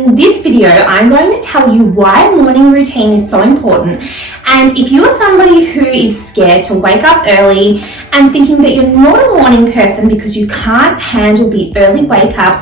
In this video, I'm going to tell you why a morning routine is so important. And if you are somebody who is scared to wake up early and thinking that you're not a morning person because you can't handle the early wake ups,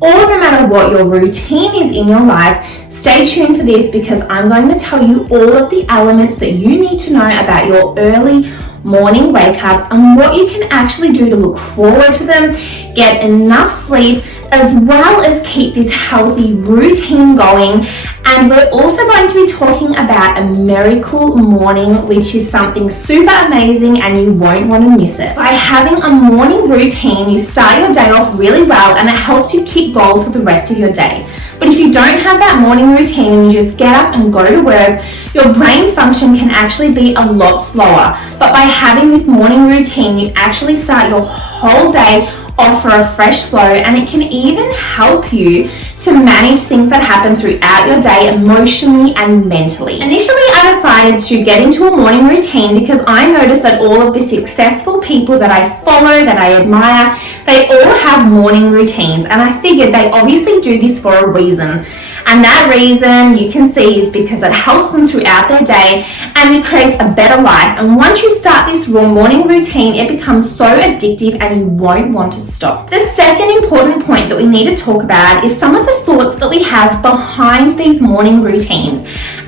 or no matter what your routine is in your life, stay tuned for this because I'm going to tell you all of the elements that you need to know about your early morning wake ups and what you can actually do to look forward to them, get enough sleep, as well as keep this healthy routine going. And we're also going to be talking about a miracle morning, which is something super amazing and you won't want to miss it. By having a morning routine, you start your day off really well and it helps you keep goals for the rest of your day. But if you don't have that morning routine and you just get up and go to work, your brain function can actually be a lot slower. But by having this morning routine, you actually start your whole day off for a fresh flow, and it can even help you to manage things that happen throughout your day emotionally and mentally. Initially, I decided to get into a morning routine because I noticed that all of the successful people that I follow, that I admire, they all have morning routines, and I figured they obviously do this for a reason. And that reason you can see is because it helps them throughout their day and it creates a better life. And once you start this morning routine, it becomes so addictive and you won't want to stop. The second important point that we need to talk about is some of the thoughts that we have behind these morning routines.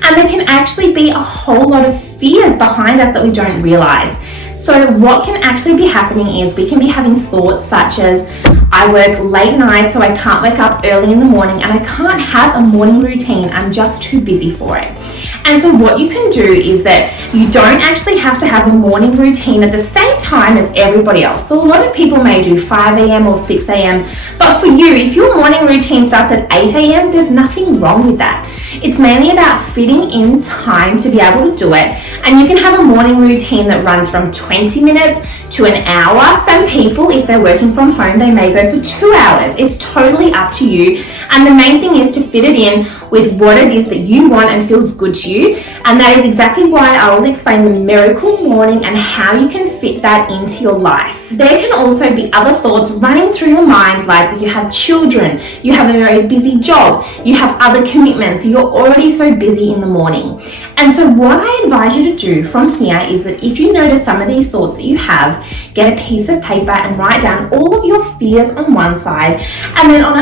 And there can actually be a whole lot of fears behind us that we don't realize. So what can actually be happening is we can be having thoughts such as, I work late nights so I can't wake up early in the morning and I can't have a morning routine, I'm just too busy for it. And so what you can do is that you don't actually have to have a morning routine at the same time as everybody else. So a lot of people may do 5 a.m. or 6 a.m. But for you, if your morning routine starts at 8 a.m., there's nothing wrong with that. It's mainly about fitting in time to be able to do it. And you can have a morning routine that runs from 20 minutes to an hour. Some people, if they're working from home, they may go for 2 hours. It's totally up to you. And the main thing is to fit it in with what it is that you want and feels good to you. And that is exactly why I will explain the miracle morning and how you can fit that into your life. There can also be other thoughts running through your mind, like you have children, you have a very busy job, you have other commitments, you're already so busy in the morning. And so what I advise you to do from here is that if you notice some of these thoughts that you have, get a piece of paper and write down all of your fears on one side, and then on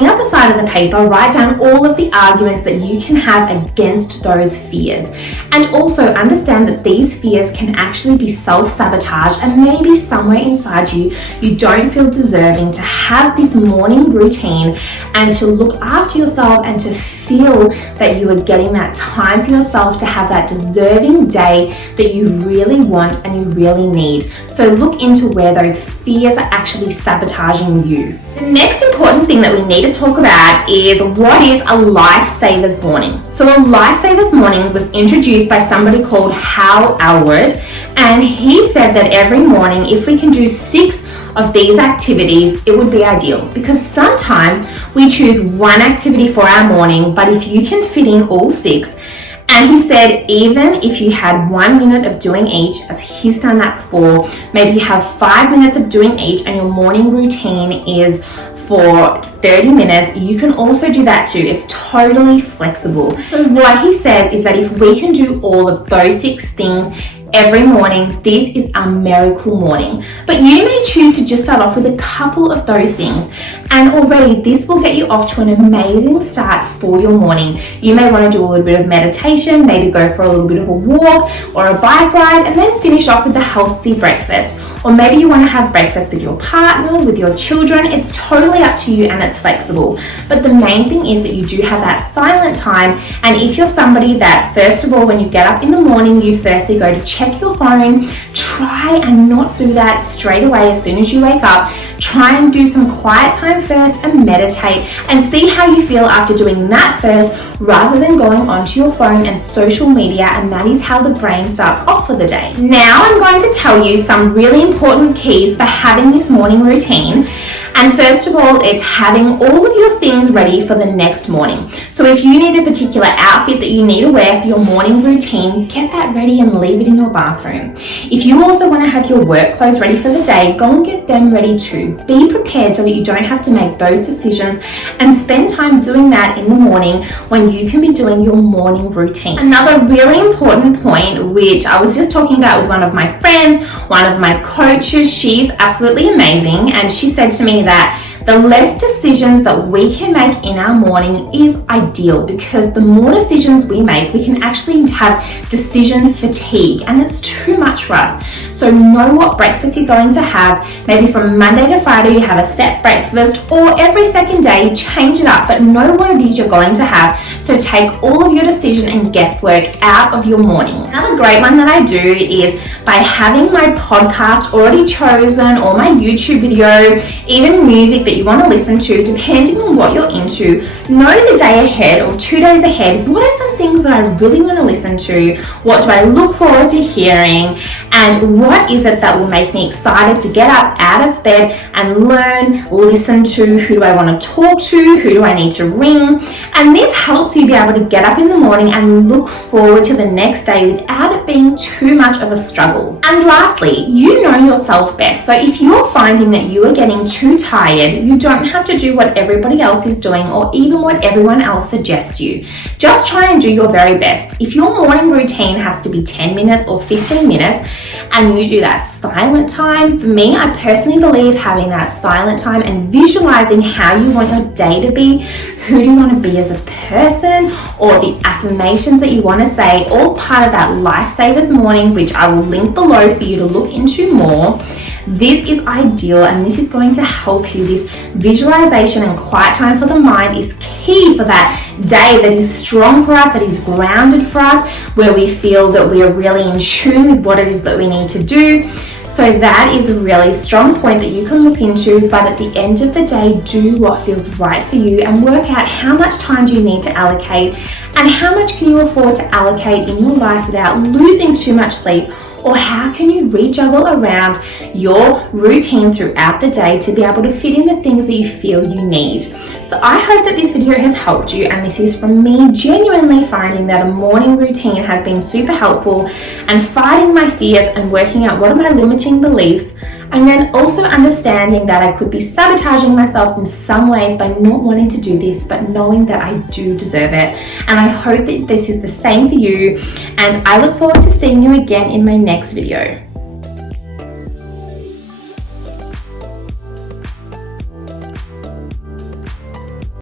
the other side of the paper, write down all of the arguments that you can have against those fears. And also understand that these fears can actually be self-sabotage, and maybe somewhere inside you, you don't feel deserving to have this morning routine and to look after yourself and to feel that you are getting that time for yourself to have that deserving day that you really want and you really need. So look into where those fears are actually sabotaging you. The next important thing that we need to talk about is what is a Lifesavers Warning. So a Lifesavers Warning was introduced by somebody called Hal Elwood, and he said that every morning if we can do 6 of these activities, it would be ideal, because sometimes we choose one activity for our morning, but if you can fit in all 6, and he said even if you had 1 minute of doing each, as he's done that before, maybe you have 5 minutes of doing each and your morning routine is for 30 minutes, you can also do that too. It's totally flexible. So what he says is that if we can do all of those 6 things every morning, this is a miracle morning. But you may choose to just start off with a couple of those things, and already this will get you off to an amazing start for your morning. You may want to do a little bit of meditation, maybe go for a little bit of a walk or a bike ride, and then finish off with a healthy breakfast. Or maybe you want to have breakfast with your partner, with your children. It's totally up to you and it's flexible. But the main thing is that you do have that silent time. And if you're somebody that, first of all, when you get up in the morning, you firstly go to check your phone, try and not do that straight away as soon as you wake up. Try and do some quiet time first and meditate and see how you feel after doing that first, rather than going onto your phone and social media, and that is how the brain starts off for the day. Now I'm going to tell you some really important keys for having this morning routine, And first of all, it's having all of your things ready for the next morning. So if you need a particular outfit that you need to wear for your morning routine, get that ready and leave it in your bathroom. If you also want to have your work clothes ready for the day, go and get them ready too. Be prepared so that you don't have to make those decisions and spend time doing that in the morning when you can be doing your morning routine. Another really important point, which I was just talking about with one of my friends, one of my coaches, she's absolutely amazing, and she said to me that the less decisions that we can make in our morning is ideal, because the more decisions we make, we can actually have decision fatigue, and it's too much for us. So know what breakfast you're going to have. Maybe from Monday to Friday you have a set breakfast, or every second day change it up, but know what it is you're going to have. So take all of your decision and guesswork out of your mornings. Another great one that I do is by having my podcast already chosen, or my YouTube video, even music that you want to listen to, depending on what you're into. Know the day ahead or 2 days ahead, what are some things that I really want to listen to? What do I look forward to hearing? And what is it that will make me excited to get up out of bed and learn, listen to? Who do I want to talk to? Who do I need to ring? And this helps you be able to get up in the morning and look forward to the next day without it being too much of a struggle. And lastly, you know yourself best. So if you're finding that you are getting too tired, you don't have to do what everybody else is doing or even what everyone else suggests you. Just try and do your very best. If your morning routine has to be 10 minutes or 15 minutes and you do that silent time, for me, I personally believe having that silent time and visualizing how you want your day to be, who do you want to be as a person, or the affirmations that you want to say, all part of that Lifesavers Warning, which I will link below for you to look into more. This is ideal, and this is going to help you. This visualization and quiet time for the mind is key for that day that is strong for us, that is grounded for us, where we feel that we are really in tune with what it is that we need to do. So that is a really strong point that you can look into, but at the end of the day, do what feels right for you and work out how much time do you need to allocate and how much can you afford to allocate in your life without losing too much sleep, or how can you rejuggle around your routine throughout the day to be able to fit in the things that you feel you need. So I hope that this video has helped you, and this is from me genuinely finding that a morning routine has been super helpful, and fighting my fears and working out what are my limiting beliefs, and then also understanding that I could be sabotaging myself in some ways by not wanting to do this, but knowing that I do deserve it. And I hope that this is the same for you, and I look forward to seeing you again in my next video.